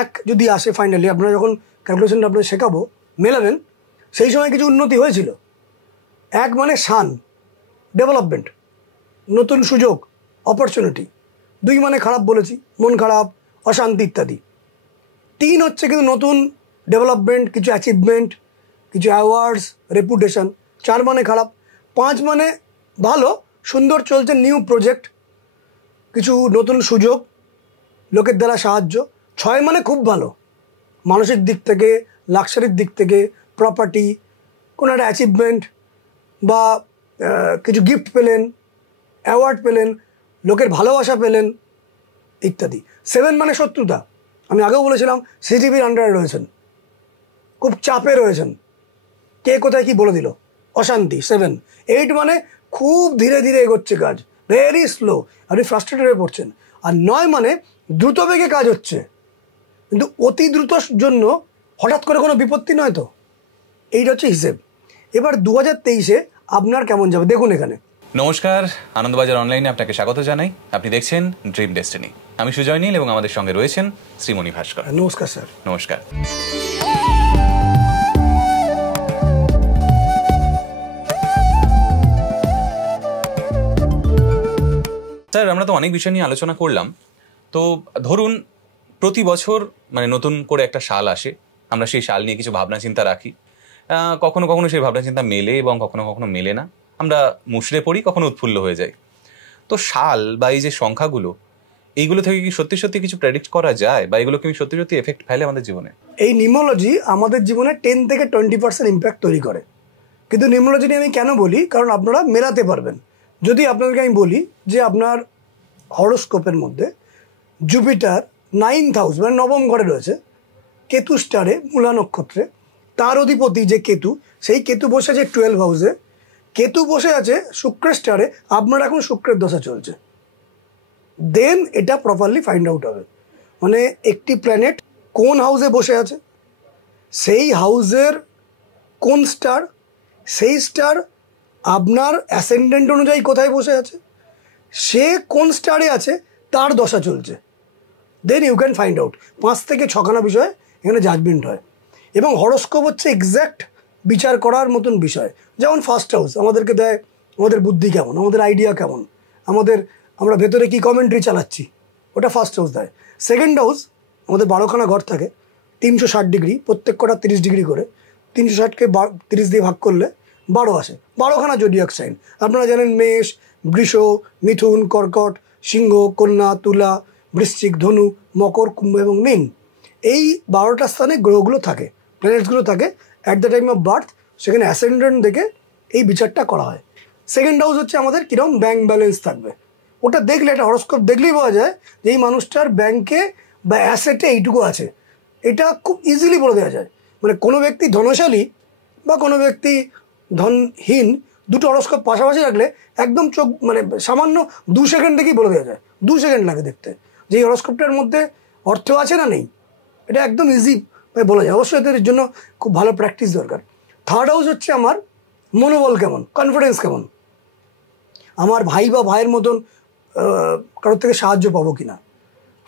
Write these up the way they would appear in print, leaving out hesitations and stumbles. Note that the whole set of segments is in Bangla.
এক যদি আসে ফাইনালি, আপনারা যখন ক্যালকুলেশনটা আপনারা শেখাবো মেলাবেন, সেই সময় কিছু উন্নতি হয়েছিল। এক মানে শান, ডেভেলপমেন্ট, নতুন সুযোগ, অপরচুনিটি। দুই মানে খারাপ বলেছি, মন খারাপ, অশান্তি ইত্যাদি। তিন হচ্ছে কিন্তু নতুন ডেভেলপমেন্ট, কিছু অ্যাচিভমেন্ট, কিছু অ্যাওয়ার্ডস, রেপুটেশন। চার মানে খারাপ। পাঁচ মানে ভালো, সুন্দর চলছে, নিউ প্রজেক্ট, কিছু নতুন সুযোগ, লোকের দ্বারা সাহায্য। ছয় মানে খুব ভালো, মানসিক দিক থেকে, লাক্সারির দিক থেকে, প্রপার্টি, কোনো একটা অ্যাচিভমেন্ট বা কিছু গিফট পেলেন, অ্যাওয়ার্ড পেলেন, লোকের ভালোবাসা পেলেন ইত্যাদি। সেভেন মানে শত্রুতা। আমি আগেও বলেছিলাম সিসিটিভির আন্ডারে রয়েছেন, খুব চাপে রয়েছেন, কে কোথায় কি বলে দিল, অশান্তি। সেভেন। এইট মানে খুব ধীরে ধীরে এগোচ্ছে কাজ, ভেরি স্লো, আপনি ফ্রাস্ট্রেটেড হয়ে পড়ছেন। আর নয় মানে দ্রুত বেগে কাজ হচ্ছে, কিন্তু অতি দ্রুতর জন্য হঠাৎ করে কোনো বিপত্তি নয় তো। এইটা হচ্ছে হিসেব। এবার 2023-এ আপনার কেমন যাবে দেখুন এখানে। নমস্কার, আনন্দবাজার অনলাইনে আপনাকে স্বাগত জানাই। আপনি দেখছেন ড্রিম ডেস্টিনি। আমি সুজয় নীল এবং আমাদের সঙ্গে রয়েছেন শ্রীমণি ভাস্কর। নমস্কার স্যার। নমস্কার। স্যার, আমরা তো অনেক বিষয় নিয়ে আলোচনা করলাম। তো ধরুন প্রতি বছর মানে নতুন করে একটা সাল আসে, আমরা সেই সাল নিয়ে কিছু ভাবনা চিন্তা রাখি। কখনো কখনো সেই ভাবনা চিন্তা মেলে এবং কখনো কখনো মেলে না। আমরা মুষড়ে পড়ি, কখনো উৎফুল্ল হয়ে যাই। তো সাল বা এই যে সংখ্যাগুলো, এইগুলো থেকে কি সত্যি সত্যি কিছু প্রেডিক্ট করা যায়, বা এগুলো কি সত্যি সত্যি এফেক্ট ফেলে আমাদের জীবনে? এই নিউমোলজি আমাদের জীবনে 10 থেকে 20% ইম্প্যাক্ট তৈরি করে। কিন্তু নিউমোলজি নিয়ে আমি কেন বলি, কারণ আপনারা মেলাতে পারবেন। যদি আপনাদেরকে আমি বলি যে আপনার হরোস্কোপের মধ্যে জুপিটার 9th হাউস মানে নবম ঘরে রয়েছে, কেতু স্টারে, মূলা নক্ষত্রে, তার অধিপতি যে কেতু, সেই কেতু বসে আছে 12 হাউসে, কেতু বসে আছে শুক্রের স্টারে, আপনার এখন শুক্রের দশা চলছে, দেন এটা প্রপারলি ফাইন্ড আউট হবে। মানে একটি প্ল্যানেট কোন হাউসে বসে আছে, সেই হাউসের কোন স্টার, সেই স্টার আপনার অ্যাসেন্ডেন্ট অনুযায়ী কোথায় বসে আছে, সে কোন স্টারে আছে, তার দশা চলছে, then you can find out. 5 থেকে 6খানা বিষয় এখানে জাজমেন্ট হয়। এবং হরোস্কোপ হচ্ছে এক্স্যাক্ট বিচার করার মতন বিষয়। যেমন ফার্স্ট হাউস আমাদেরকে দেয় আমাদের বুদ্ধি কেমন, আমাদের আইডিয়া কেমন, আমরা ভেতরে কি কমেন্ট্রি চালাচ্ছি, ওটা ফার্স্ট হাউস দেয়। সেকেন্ড হাউস আমাদের 12খানা ঘর থাকে, 360 ডিগ্রি, প্রত্যেক কটা 30 ডিগ্রি করে, 360কে 30 দিয়ে ভাগ করলে 12 আসে, 12খানা জোডিয়াক সাইন। আপনারা জানেন মেষ, বৃষ, মিথুন, কর্কট, সিংহ, কন্যা, তুলা, বৃশ্চিক, ধনু, মকর, কুম্ভ এবং মীন। এই 12টা স্থানে গ্রহগুলো থাকে, প্ল্যানেটসগুলো থাকে at the time of birth. সেখানে অ্যাসেন্ডেন্ট দেখে এই বিচারটা করা হয়। সেকেন্ড হাউস হচ্ছে আমাদের কীরকম ব্যাংক ব্যালেন্স থাকবে, ওটা দেখলে, একটা হরোস্কোপ দেখলেই পাওয়া যায় যে এই মানুষটার ব্যাংকে বা অ্যাসেটে এইটুকু আছে। এটা খুব ইজিলি বলে দেওয়া যায়। মানে কোনো ব্যক্তি ধনশালী বা কোনো ব্যক্তি ধনহীন, দুটো হরোস্কোপ পাশাপাশি রাখলে একদম চোখ মানে সামান্য 2 সেকেন্ড দেখেই বলে দেওয়া যায়। 2 সেকেন্ড লাগে দেখতে যে এই হরোস্কোপটার মধ্যে অর্থ আছে না নেই, এটা একদম ইজি বলা যায়। অবশ্যই এদের জন্য খুব ভালো প্র্যাকটিস দরকার। থার্ড হাউস হচ্ছে আমার মনোবল কেমন, কনফিডেন্স কেমন, আমার ভাই বা ভাইয়ের মতন কারোর থেকে সাহায্য পাবো কিনা।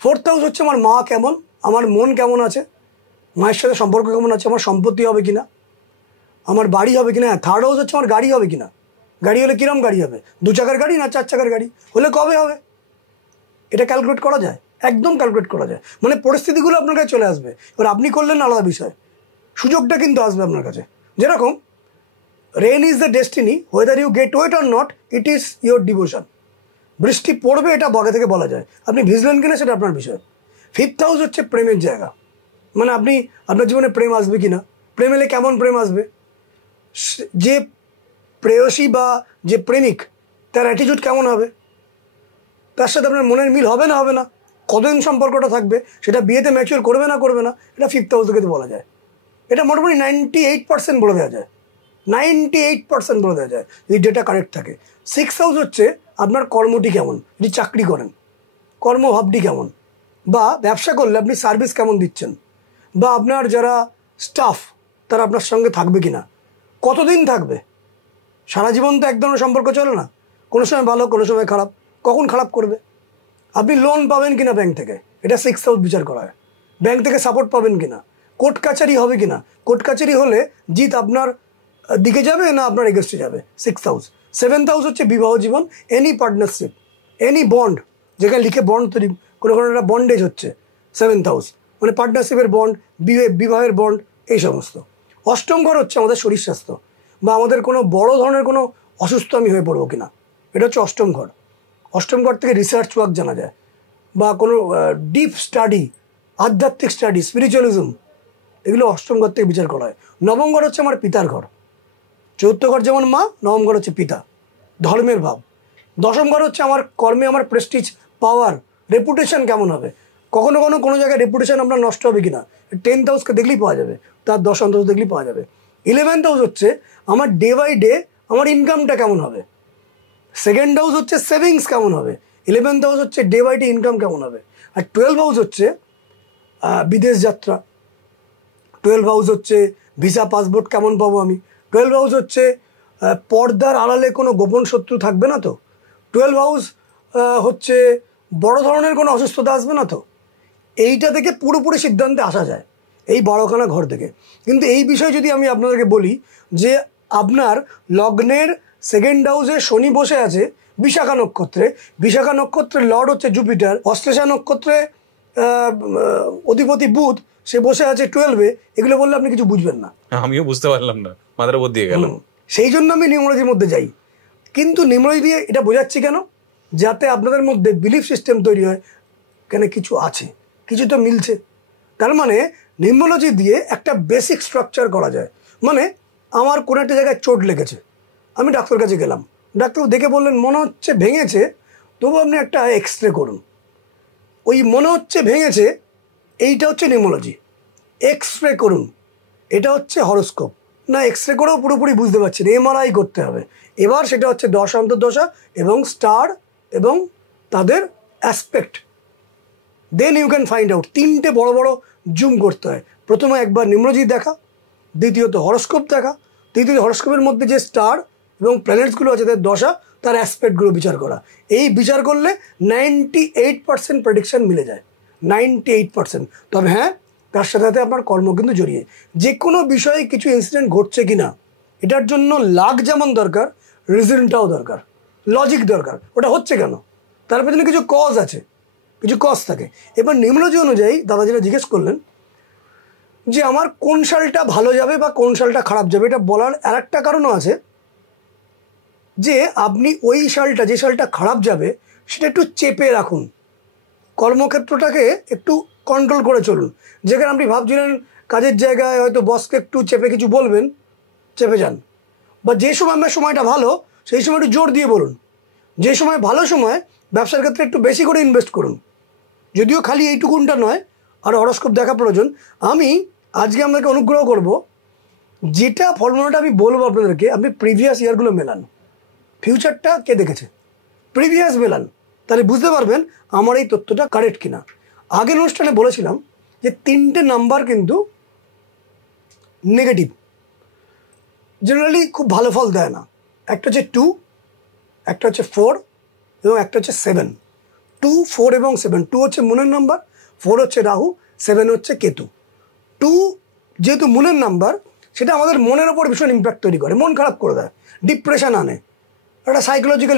ফোর্থ হাউস হচ্ছে আমার মা কেমন, আমার মন কেমন আছে, মায়ের সাথে সম্পর্ক কেমন আছে, আমার সম্পত্তি হবে কিনা, আমার বাড়ি হবে কিনা। থার্ড হাউস হচ্ছে আমার গাড়ি হবে কিনা, গাড়ি হলে কিরম গাড়ি হবে, 2 চাকার গাড়ি না 4 চাকার গাড়ি, হলে কবে হবে, এটা ক্যালকুলেট করা যায়, একদম ক্যালকুলেট করা যায়। মানে পরিস্থিতিগুলো আপনার কাছে চলে আসবে। এবার আপনি করলেন আলাদা বিষয়, সুযোগটা কিন্তু আসবে আপনার কাছে। যেরকম rain is the destiny, whether you get wet or not, it is your devotion. বৃষ্টি পড়বে এটা আগে থেকে বলা যায়, আপনি ভিজলেন কিনা সেটা আপনার বিষয়। ফিফথ হাউস হচ্ছে প্রেমের জায়গা, মানে আপনার জীবনে প্রেম আসবে কিনা, প্রেম এলে কেমন প্রেম আসবে, যে প্রেয়সী বা যে প্রেমিক তার অ্যাটিটিউড কেমন হবে, তার সাথে আপনার মনের মিল হবে না হবে না, কতদিন সম্পর্কটা থাকবে, সেটা বিয়েতে ম্যাচিওর করবে না করবে না, এটা ফিফথ হাউস থেকে বলা যায়। এটা মোটামুটি 98% বলে দেওয়া যায়, 98% বলে দেওয়া যায় যদি ডেটা কারেক্ট থাকে। সিক্স হাউস হচ্ছে আপনার কর্মটি কেমন, যদি চাকরি করেন কর্মভাবটি কেমন, বা ব্যবসা করলে আপনি সার্ভিস কেমন দিচ্ছেন, বা আপনার যারা স্টাফ তারা আপনার সঙ্গে থাকবে কিনা, কতদিন থাকবে, সারা জীবন তো এক ধরনের সম্পর্ক চলে না, কোনো সময় ভালো কোনো সময় খারাপ, কখন খারাপ করবে, আপনি লোন পাবেন কিনা ব্যাংক থেকে, এটা সিক্স হাউস বিচার করা হয়। ব্যাংক থেকে সাপোর্ট পাবেন কিনা, কোর্ট কাচারি হবে কিনা, কোর্ট কাচারি হলে জিত আপনার দিকে যাবে না আপনার এগেস্টে যাবে। 6th house. 7th হাউস হচ্ছে বিবাহ জীবন, এনি পার্টনারশিপ, এনি বন্ড, যেখানে লিখে বন্ড তৈরি, কোনো একটা বন্ডেজ হচ্ছে 7th হাউস, মানে পার্টনারশিপের বন্ড, বিবাহের বন্ড, এই সমস্ত। 8ম ঘর হচ্ছে আমাদের শরীর স্বাস্থ্য, বা আমাদের কোনো বড় ধরনের কোনো অসুস্থ আমি হয়ে পড়বো কিনা, এটা হচ্ছে 8ম ঘর। 8ম ঘর থেকে রিসার্চ ওয়ার্ক জানা যায়, বা কোনো ডিপ স্টাডি, আধ্যাত্মিক স্টাডি, স্পিরিচুয়ালিজম, এগুলো 8ম ঘর থেকে বিচার করা হয়। 9ম ঘর হচ্ছে আমার পিতার ঘর। 4র্থ ঘর যেমন মা, 9ম ঘর হচ্ছে পিতা, ধর্মের ভাব। 10ম ঘর হচ্ছে আমার কর্মে, আমার প্রেস্টিজ, পাওয়ার, রেপুটেশন কেমন হবে। কখনো কোনো জায়গায় রেপুটেশন আপনার নষ্ট হবে কিনা, 10th হাউসকে দেখলেই পাওয়া যাবে, তার 10 অন্তত দেখলেই পাওয়া যাবে। 11th হাউস হচ্ছে আমার ডে বাই ডে আমার ইনকামটা কেমন হবে। 2nd হাউস হচ্ছে সেভিংস কেমন হবে। 11th হাউস হচ্ছে ডে বাই ডে ইনকাম কেমন হবে। আর 12 হাউস হচ্ছে বিদেশ যাত্রা। 12 হাউস হচ্ছে ভিসা পাসপোর্ট কেমন পাবো আমি। 12 হাউস হচ্ছে পর্দার আড়ালে কোনো গোপন শত্রু থাকবে না তো। 12 হাউস হচ্ছে বড় ধরনের কোনো অসুস্থতা আসবে না তো। এইটা থেকে পুরোপুরি সিদ্ধান্তে আসা যায় এই 12খানা ঘর থেকে। কিন্তু এই বিষয়ে যদি আমি আপনাদেরকে বলি যে আপনার লগ্নের 2nd হাউসে শনি বসে আছে বিশাখা নক্ষত্রে, বিশাখা নক্ষত্রের লর্ড হচ্ছে জুপিটার, অশ্লেষা নক্ষত্রে অধিপতি বুধ, সে বসে আছে 12-এ, এগুলো বললে আপনি কিছু বুঝবেন না। আমিও বুঝতে পারলাম না, মাথার উপর দিয়ে গেল। সেই জন্য আমি নিউমোলজির মধ্যে যাই। কিন্তু নিউমোলজি দিয়ে এটা বোঝাচ্ছি কেন, যাতে আপনাদের মধ্যে বিলিফ সিস্টেম তৈরি হয়, কেন কিছু আছে, কিছু তো মিলছে। তার মানে নিউমোলজি দিয়ে একটা বেসিক স্ট্রাকচার করা যায়। মানে আমার কোনো একটা জায়গায় চোট লেগেছে, আমি ডাক্তার কাছে গেলাম, ডাক্তার দেখে বললেন মনে হচ্ছে ভেঙেছে, তবু আপনি একটা এক্স-রে করুন। ওই মনে হচ্ছে ভেঙেছে, এইটা হচ্ছে নিউমোলজি। এক্স-রে করুন, এটা হচ্ছে হরোস্কোপ। না এক্স-রে করেও পুরোপুরি বুঝতে পারছেন, এমআরআই করতে হবে। এবার সেটা হচ্ছে দশা অন্তর্দশা এবং স্টার এবং তাদের aspect, then you can find out. 3টে বড় বড় জুম করতে হয়। প্রথমে একবার নিউমোলজি দেখা, দ্বিতীয়ত হরোস্কোপ দেখা, তৃতীয়ত হরোস্কোপের মধ্যে যে স্টার এবং প্ল্যানেটসগুলো আছে তাদের দশা, তার অ্যাসপেক্টগুলো বিচার করা। এই বিচার করলে 98% প্রেডিকশন মিলে যায়, 98%। তবে হ্যাঁ, তার সাথে সাথে আপনার কর্ম কিন্তু জড়িয়ে। যে কোনো বিষয়ে কিছু ইনসিডেন্ট ঘটছে কিনা, এটার জন্য লাক যেমন দরকার, রিজনটাও দরকার, লজিক দরকার। ওটা হচ্ছে কেন, তার পেছনে কিছু কজ আছে, কিছু কজ থাকে। এবার নিউমোলজি অনুযায়ী দাদা যেটা জিজ্ঞেস করলেন যে আমার কোন সালটা ভালো যাবে বা কোন সালটা খারাপ যাবে, এটা বলার আর একটা কারণও আছে যে আপনি ওই সালটা, যে সালটা খারাপ যাবে সেটা একটু চেপে রাখুন, কর্মক্ষেত্রটাকে একটু কন্ট্রোল করে চলুন। যেখানে আপনি ভাবছিলেন কাজের জায়গায় হয়তো বসকে একটু চেপে কিছু বলবেন, চেপে যান। বা যে সময় আপনার সময়টা ভালো, সেই সময় একটু জোর দিয়ে বলুন। যে সময় ভালো সময়, ব্যবসার ক্ষেত্রে একটু বেশি করে ইনভেস্ট করুন। যদিও খালি এইটুকুনটা নয়, আর হরোস্কোপ দেখা প্রয়োজন। আমি আজকে আপনাকে অনুগ্রহ করব, যেটা ফর্মুলাটা আমি বলবো আপনাদেরকে, আপনি প্রিভিয়াস ইয়ারগুলো মেলান, ফিউচারটা কে দেখেছে, প্রিভিয়াস মেলান, তাহলে বুঝতে পারবেন আমার এই তথ্যটা কারেক্ট কিনা। আগের অনুষ্ঠানে বলেছিলাম যে 3টে নাম্বার কিন্তু নেগেটিভ, জেনারেলি খুব ভালো ফল দেয় না। একটা হচ্ছে 2, একটা হচ্ছে 4 এবং একটা হচ্ছে 7। 2, 4 এবং 7। 2 হচ্ছে মুনের নাম্বার, 4 হচ্ছে রাহু, 7 হচ্ছে কেতু। 2 যেহেতু মুনের নাম্বার, সেটা আমাদের মনের ওপর ভীষণ ইম্প্যাক্ট তৈরি করে, মন খারাপ করে দেয়, ডিপ্রেশন আনে, একটা সাইকোলজিক্যাল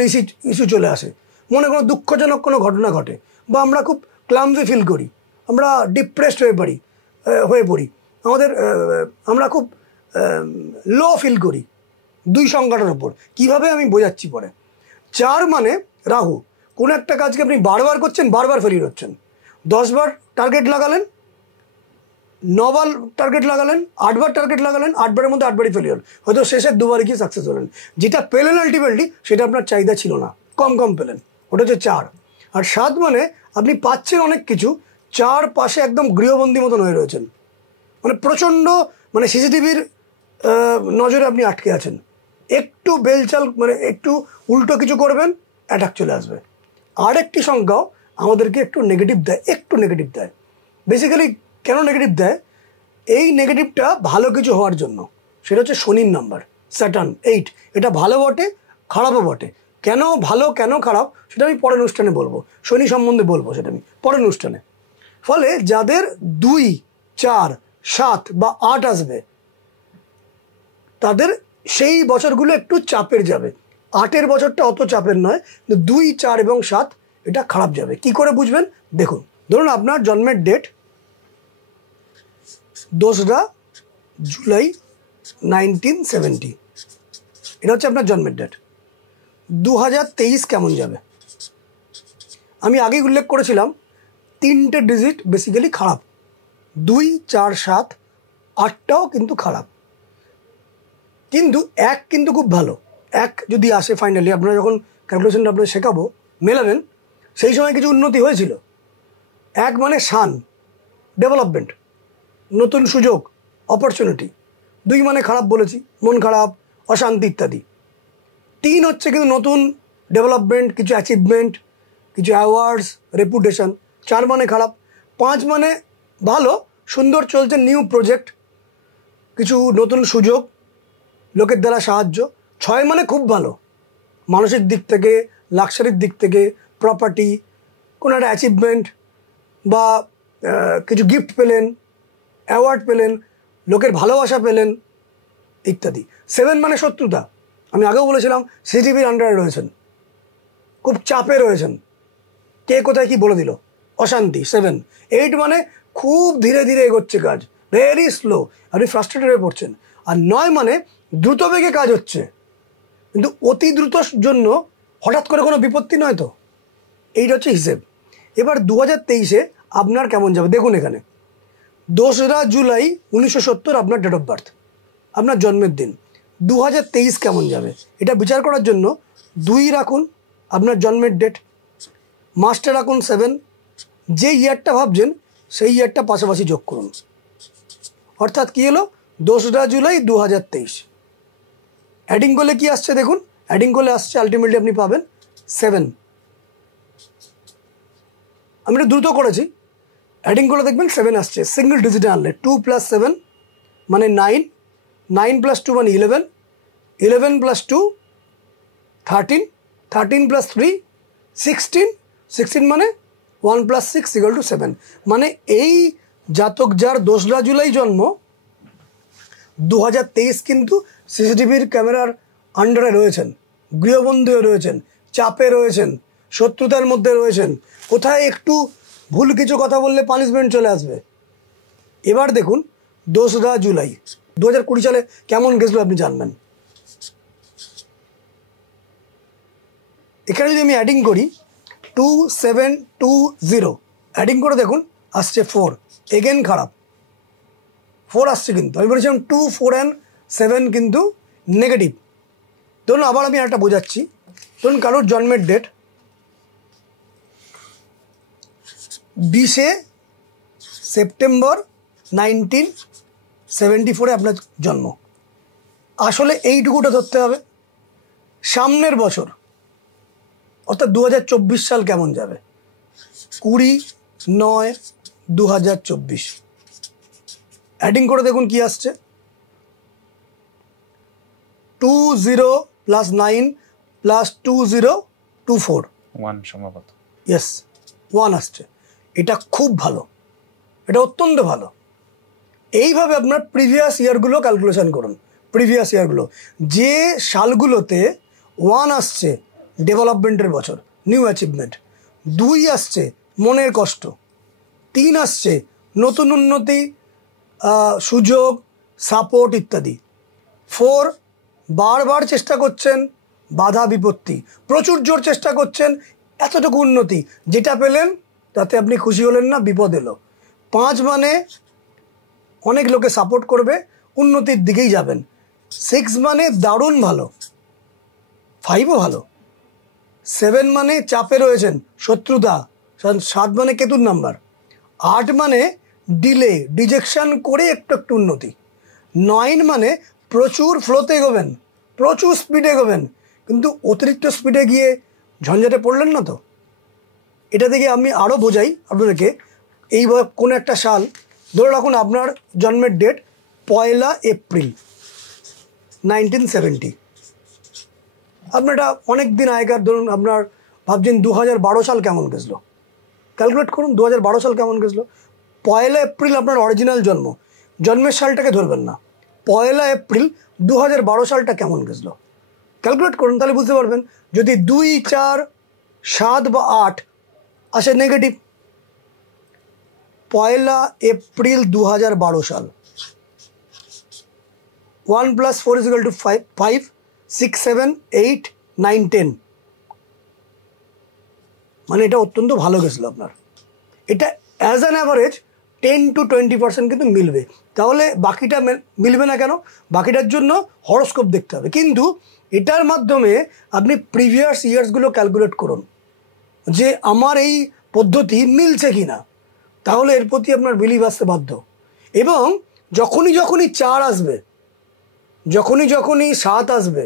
ইস্যু চলে আসে, মনে কোনো দুঃখজনক কোনো ঘটনা ঘটে, বা আমরা খুব ক্লামজি ফিল করি, আমরা ডিপ্রেসড হয়ে পড়ি, আমরা খুব লো ফিল করি। 2 সংখ্যাটার ওপর কীভাবে আমি বোঝাচ্ছি পরে। 4 মানে রাহু, কোনো একটা কাজকে আপনি বারবার করছেন, বারবার ফেলিয়ে হচ্ছেন। 10 বার টার্গেট লাগালেন, 9 বার টার্গেট লাগালেন, 8 বার টার্গেট লাগালেন, 8 বারের মধ্যে 8 বারই ফেলিওর, হয়তো শেষের 2 বারে গিয়ে সাকসেস হলেন। যেটা পেলেন আলটিমেটলি সেটা আপনার চাহিদা ছিল না, কম পেলেন, ওটা হচ্ছে 4। আর 7 মানে আপনি পাচ্ছেন অনেক কিছু, 4 পাশে একদম গৃহবন্দী মতন হয়ে রয়েছেন, মানে প্রচণ্ড, মানে সিসিটিভির নজরে আপনি আটকে আছেন। একটু বেলচাল, মানে একটু উল্টো কিছু করবেন, অ্যাটাক চলে আসবে। আর একটি সংখ্যাও আমাদেরকে একটু নেগেটিভ দেয়। বেসিক্যালি কেন নেগেটিভ দেয়, এই নেগেটিভটা ভালো কিছু হওয়ার জন্য। সেটা হচ্ছে শনির নাম্বার, স্যাটার্ন 8। এটা ভালো বটে, খারাপও বটে। কেন ভালো কেন খারাপ সেটা আমি পরের অনুষ্ঠানে বলবো, শনি সম্বন্ধে বলবো, সেটা আমি পরের অনুষ্ঠানে। ফলে যাদের 2, 4, 7 বা 8 আসবে তাদের সেই বছরগুলো একটু চাপের যাবে। 8-এর বছরটা অত চাপের নয়, কিন্তু 2, 4 এবং 7 এটা খারাপ যাবে। কি করে বুঝবেন দেখুন, ধরুন আপনার জন্মের ডেট 2রা জুলাই 1970, এটা হচ্ছে আপনার জন্মের ডেট। 2023 কেমন যাবে? আমি আগেই উল্লেখ করেছিলাম 3টে ডিজিট বেসিক্যালি খারাপ, 2, 4, 7, 8টাও কিন্তু খারাপ, কিন্তু 1 কিন্তু খুব ভালো। 1 যদি আসে ফাইনালি, আপনারা যখন ক্যালকুলেশনটা আপনারা শেখাবো মেলাবেন, সেই সময় কিছু উন্নতি হয়েছিল। 1 মানে শান, ডেভেলপমেন্ট, নতুন সুযোগ, অপরচুনিটি। 2 মানে খারাপ বলেছি, মন খারাপ, অশান্তি ইত্যাদি। 3 হচ্ছে কিন্তু নতুন ডেভেলপমেন্ট, কিছু অ্যাচিভমেন্ট, কিছু অ্যাওয়ার্ডস, রেপুটেশন। 4 মানে খারাপ। 5 মানে ভালো, সুন্দর চলছে, নিউ প্রজেক্ট, কিছু নতুন সুযোগ, লোকের দ্বারা সাহায্য। 6 মানে খুব ভালো, মানসিক দিক থেকে, লাক্সারির দিক থেকে, প্রপার্টি, কোনো একটা অ্যাচিভমেন্ট বা কিছু গিফট পেলেন, অ্যাওয়ার্ড পেলেন, লোকের ভালোবাসা পেলেন ইত্যাদি। 7 মানে শত্রুতা, আমি আগেও বলেছিলাম সিজিবির আন্ডারে রয়েছেন, খুব চাপে রয়েছেন, কে কোথায় কি বলে দিল, অশান্তি 7। 8 মানে খুব ধীরে ধীরে এগোচ্ছে কাজ, ভেরি স্লো, আপনি ফ্রাস্ট্রেটেড হয়ে পড়ছেন। আর 9 মানে দ্রুত বেগে কাজ হচ্ছে, কিন্তু অতি দ্রুতর জন্য হঠাৎ করে কোনো বিপত্তি নয় তো। এইটা হচ্ছে হিসেব। এবার 2023-এ আপনার কেমন যাবে দেখুন, এখানে 2রা জুলাই 1970 আপনার ডেট অফ বার্থ, আপনার জন্মের দিন। 2023 কেমন যাবে এটা বিচার করার জন্য 2 রাখুন আপনার জন্মের ডেট, মাসটা রাখুন 7, যে ইয়ারটা ভাবছেন সেই ইয়ারটা পাশাপাশি যোগ করুন, অর্থাৎ কী হলো 2রা জুলাই 2023। অ্যাডিং করলে কী আসছে দেখুন, অ্যাডিং করলে আসছে আলটিমেটলি আপনি পাবেন 7। আমি একটু দ্রুত করেছি, অ্যাডিং করলে দেখবেন 7 আসছে, সিঙ্গল ডিজিটে আনলে 2 + 7 মানে 9, 9 + 2 মানে 11, 11 + 2 13, 13 + 3 16, 16 মানে 1 + 6 = 7। মানে এই জাতক যার 2রা জুলাই জন্ম, 2023 কিন্তু সিসিটিভির ক্যামেরার আন্ডারে রয়েছেন, গৃহবন্দী রয়েছেন, চাপে রয়েছেন, শত্রুতার মধ্যে রয়েছেন, কোথায় একটু ভুল কিছু কথা বললে পানিশমেন্ট চলে আসবে। এবার দেখুন 2রা জুলাই 2020 সালে কেমন গেছিলো আপনি জানবেন। এখানে যদি আমি অ্যাডিং করি 2720, অ্যাডিং করে দেখুন আসছে 4, এগেন খারাপ, 4 আসছে, কিন্তু আমি বলেছিলাম 2, 4 and 7 কিন্তু নেগেটিভ। ধরুন আবার আমি একটা বোঝাচ্ছি, ধরুন কারোর জন্মের ডেট 20শে সেপ্টেম্বর 1974 আপনার জন্ম। আসলে এইটুকুটা ধরতে হবে, সামনের বছর অর্থাৎ 2024 সাল কেমন যাবে, 20/9/2024। অ্যাডিং করে দেখুন কি আসছে, 20 + 9 + 2024 1 সম্ভবত, ইয়েস 1 আসছে। এটা খুব ভালো, এটা অত্যন্ত ভালো। এইভাবে আপনার প্রিভিয়াস ইয়ারগুলো ক্যালকুলেশন করুন, প্রিভিয়াস ইয়ারগুলো যে সালগুলোতে 1 আসছে ডেভেলপমেন্টের বছর, নিউ অ্যাচিভমেন্ট, 2 আসছে মনের কষ্ট, 3 আসছে নতুন উন্নতি, সুযোগ, সাপোর্ট ইত্যাদি, 4 বারবার চেষ্টা করছেন, বাধা বিপত্তি, প্রচুর জোর চেষ্টা করছেন, এতটুকু উন্নতি, যেটা পেলেন তাতে আপনি খুশি হলেন না, বিপদ এলো। 5 মানে অনেক লোকে সাপোর্ট করবে, উন্নতির দিকেই যাবেন। 6 মানে দারুণ ভালো, 5ও ভালো। 7 মানে চাপে রয়েছেন, শত্রুতা, 7 মানে কেতুর নাম্বার। 8 মানে ডিলে, ডিজেকশন করে একটু একটু উন্নতি। 9 মানে প্রচুর ফ্লোতে এগোবেন, প্রচুর স্পিডে এগোবেন, কিন্তু অতিরিক্ত স্পিডে গিয়ে ঝঞ্ঝাটে পড়লেন না তো। এটা থেকে আমি আরও বোঝাই আপনাদেরকে, এই কোনো একটা সাল ধরে রাখুন, আপনার জন্মের ডেট 1 এপ্রিল 1970, আপনার এটা অনেক দিন আগেকার, ধরুন আপনার ভাবছেন 2012 সাল কেমন গেছিলো, ক্যালকুলেট করুন 2012 সাল কেমন গেছিলো। 1 এপ্রিল আপনার অরিজিনাল জন্মের সালটাকে ধরবেন না, 1 এপ্রিল 2012 সালটা কেমন গেছিল ক্যালকুলেট করুন, তাহলে বুঝতে পারবেন। যদি 2, 4, 7 বা 8 আসে নেগেটিভ, 1 এপ্রিল 2012 সাল, 1 + 4 = 5, 6, 7, 8, 9, 10, মানে এটা অত্যন্ত ভালো গেছিলো আপনার। এটা অ্যাজ অ্যান অ্যাভারেজ 10 to 20% কিন্তু মিলবে। তাহলে বাকিটা মিলবে না কেন? বাকিটার জন্য হরোস্কোপ দেখতে হবে, কিন্তু এটার মাধ্যমে আপনি প্রিভিয়াস ইয়ার্সগুলো ক্যালকুলেট করুন যে আমার এই পদ্ধতি মিলছে কি না, তাহলে এর প্রতি আপনার বিলিভ আসতে বাধ্য। এবং যখনই 4 আসবে, যখনই 7 আসবে,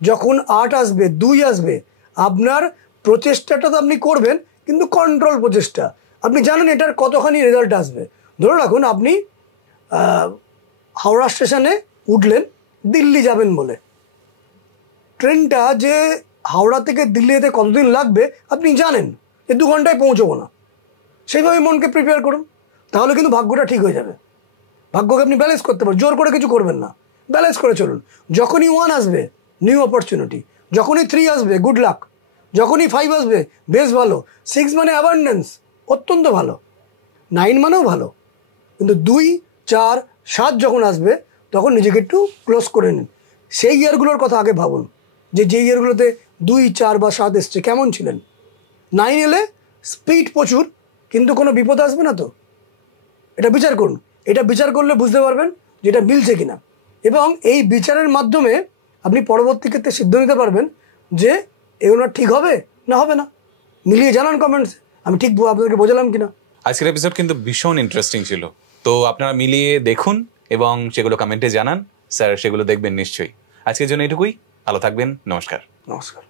যখন 8 আসবে, 2 আসবে, আপনার প্রচেষ্টাটা তো আপনি করবেন, কিন্তু কন্ট্রোল প্রচেষ্টা। আপনি জানেন এটার কতখানি রেজাল্ট আসবে। ধরে রাখুন আপনি হাওড়া স্টেশনে উঠলেন দিল্লি যাবেন বলে, ট্রেনটা যে হাওড়া থেকে দিল্লি যেতে কতদিন লাগবে আপনি জানেন যে 2 ঘন্টায় পৌঁছবো না, সেইভাবে মনকে প্রিপেয়ার করুন, তাহলে কিন্তু ভাগ্যটা ঠিক হয়ে যাবে। ভাগ্যকে আপনি ব্যালেন্স করতে পারেন, জোর করে কিছু করবেন না, ব্যালেন্স করে চলুন। যখনই 1 আসবে নিউ অপরচুনিটি, যখনই 3 আসবে গুড লাক, যখনই 5 আসবে বেশ ভালো, 6 মানে অ্যাবান্ডেন্স, অত্যন্ত ভালো, 9 মানেও ভালো, কিন্তু 2, 4, 7 যখন আসবে তখন নিজেকে একটু ক্লোজ করে নিন। সেই ইয়ারগুলোর কথা আগে ভাবুন যে ইয়ারগুলোতে 2, 4 বা 7 এসছে কেমন ছিলেন। 9 এলে স্পিড প্রচুর, কিন্তু কোনো বিপদ আসবে না তো, এটা বিচার করুন। এটা বিচার করলে বুঝতে পারবেন যে এটা মিলছে কিনা, এবং এই বিচারের মাধ্যমে আপনি পরবর্তী ক্ষেত্রে সিদ্ধান্ত নিতে পারবেন যে এগুলো ঠিক হবে না হবে না। মিলিয়ে জানান কমেন্টস, আমি ঠিক আপনাদেরকে বোঝালাম কিনা। আজকের এপিসোড কিন্তু ভীষণ ইন্টারেস্টিং ছিল, তো আপনারা মিলিয়ে দেখুন এবং সেগুলো কমেন্টে জানান। স্যার সেগুলো দেখবেন নিশ্চয়ই। আজকের জন্য এটুকুই, ভালো থাকবেন, নমস্কার। নমস্কার।